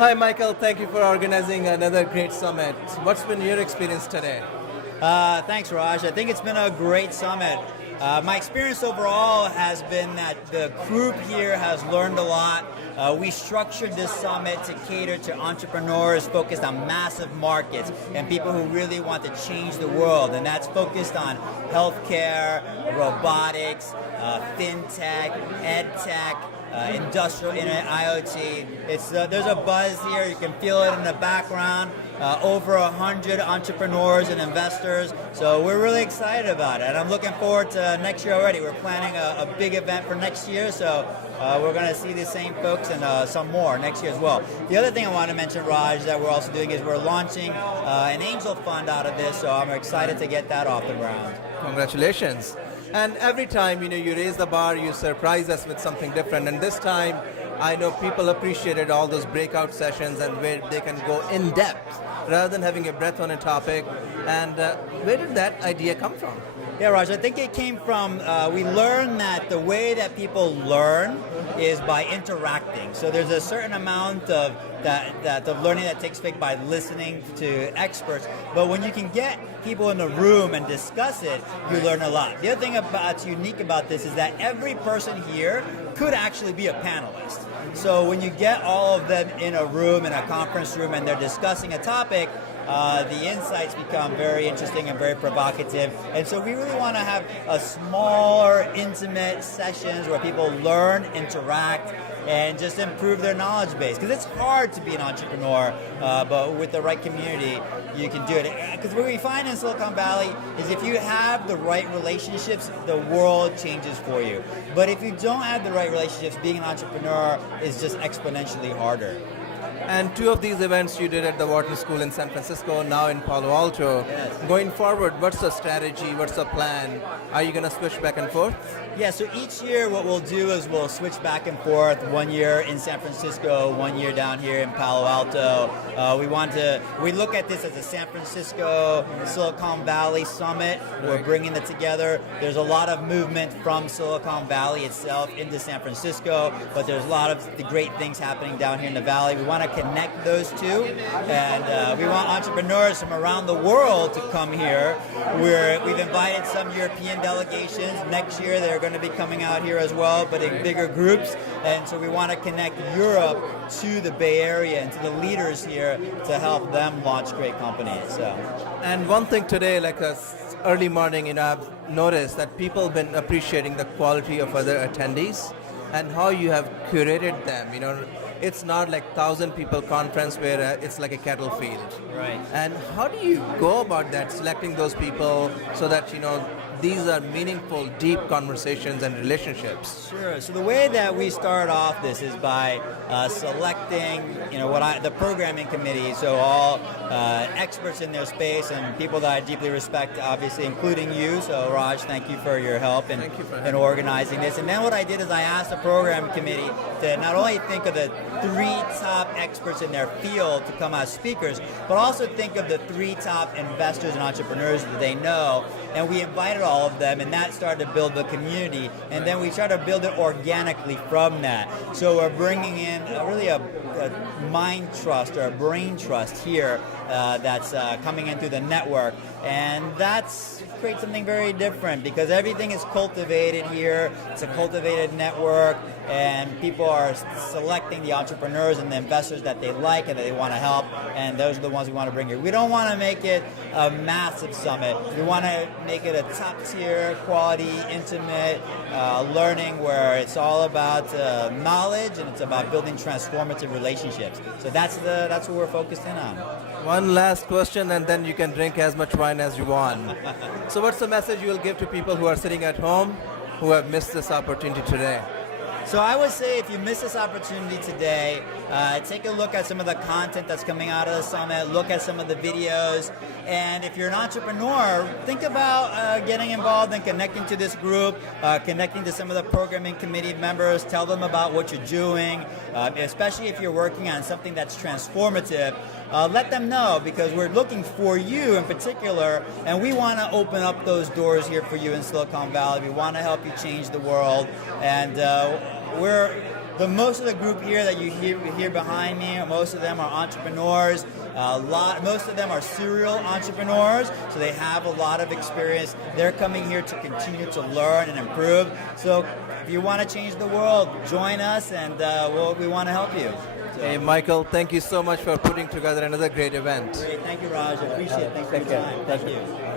Hi, Michael. Thank you for organizing another great summit. What's been your experience today? Thanks, Raj. I think it's been a great summit. My experience overall has been that the group here has learned a lot. We structured this summit to cater to entrepreneurs focused on massive markets and people who really want to change the world. And that's focused on healthcare, robotics, fintech, edtech, industrial internet, IoT. There's a buzz here. You can feel it in the background. Over 100 entrepreneurs and investors. So we're really excited about it. And I'm looking forward to next year already. We're planning a big event for next year. So we're going to see the same folks and some more next year as well. The other thing I want to mention, Raj, that we're also doing is we're launching an angel fund out of this. So I'm excited to get that off the ground. Congratulations. And every time, you raise the bar, you surprise us with something different. And this time, I know people appreciated all those breakout sessions and where they can go in depth rather than having a breath on a topic. And where did that idea come from? Yeah, Raj, I think it came from, we learned that the way that people learn is by interacting. So there's a certain amount of of learning that takes place by listening to experts. But when you can get people in the room and discuss it, you learn a lot. The other thing that's unique about this is that every person here could actually be a panelist. So when you get all of them in a room, in a conference room, and they're discussing a topic, the insights become very interesting and very provocative. And so we really want to have a smaller, intimate sessions where people learn, interact, and just improve their knowledge base. Because it's hard to be an entrepreneur, but with the right community, you can do it. Because what we find in Silicon Valley is if you have the right relationships, the world changes for you. But if you don't have the right relationships, being an entrepreneur is just exponentially harder. And two of these events you did at the Wharton School in San Francisco, now in Palo Alto. Yes. Going forward, what's the strategy? What's the plan? Are you going to switch back and forth? Yeah, so each year what we'll do is we'll switch back and forth. 1 year in San Francisco, 1 year down here in Palo Alto. We look at this as a San Francisco Silicon Valley summit. We're bringing it together. There's a lot of movement from Silicon Valley itself into San Francisco, but there's a lot of the great things happening down here in the Valley. We want to connect those two, and we want entrepreneurs from around the world to come here. We've invited some European delegations. Next year they're going to be coming out here as well, but in bigger groups. And so we want to connect Europe to the Bay Area and to the leaders here to help them launch great companies. So. And one thing today, like early morning, I've noticed that people have been appreciating the quality of other attendees and how you have curated them. It's not like 1,000 people conference where it's like a cattle field. Right. And how do you go about that, selecting those people so that, these are meaningful, deep conversations and relationships? Sure. So the way that we start off this is by selecting, the programming committee. So all experts in their space and people that I deeply respect, obviously, including you. So Raj, thank you for your help in organizing this. And then what I did is I asked the program committee to not only think of the 3 top experts in their field to come as speakers, but also think of the 3 top investors and entrepreneurs that they know. And we invited all of them, and that started to build the community. And then we started to build it organically from that. So we're bringing in really a mind trust or a brain trust here that's coming in through the network. And that's creates something very different because everything is cultivated here. It's a cultivated network, and people are selecting the entrepreneurs and the investors that they like and that they want to help, and those are the ones we want to bring here. We don't want to make it a massive summit. We want to make it a top-tier, quality, intimate learning where it's all about knowledge and it's about building transformative relationships. So that's what we're focused in on. One last question, and then you can drink as much wine as you want. So what's the message you will give to people who are sitting at home who have missed this opportunity today? So I would say if you miss this opportunity today, take a look at some of the content that's coming out of the summit, look at some of the videos, and if you're an entrepreneur, think about getting involved and connecting to this group, connecting to some of the programming committee members, tell them about what you're doing, especially if you're working on something that's transformative. Let them know because we're looking for you in particular, and we want to open up those doors here for you in Silicon Valley. We want to help you change the world, and most of the group here that you hear behind me, most of them are entrepreneurs. Most of them are serial entrepreneurs, so they have a lot of experience. They're coming here to continue to learn and improve. So if you want to change the world, join us, and we want to help you. So. Hey, Michael, thank you so much for putting together another great event. Great. Thank you, Raj. I appreciate it. Thanks for your time. Thank you.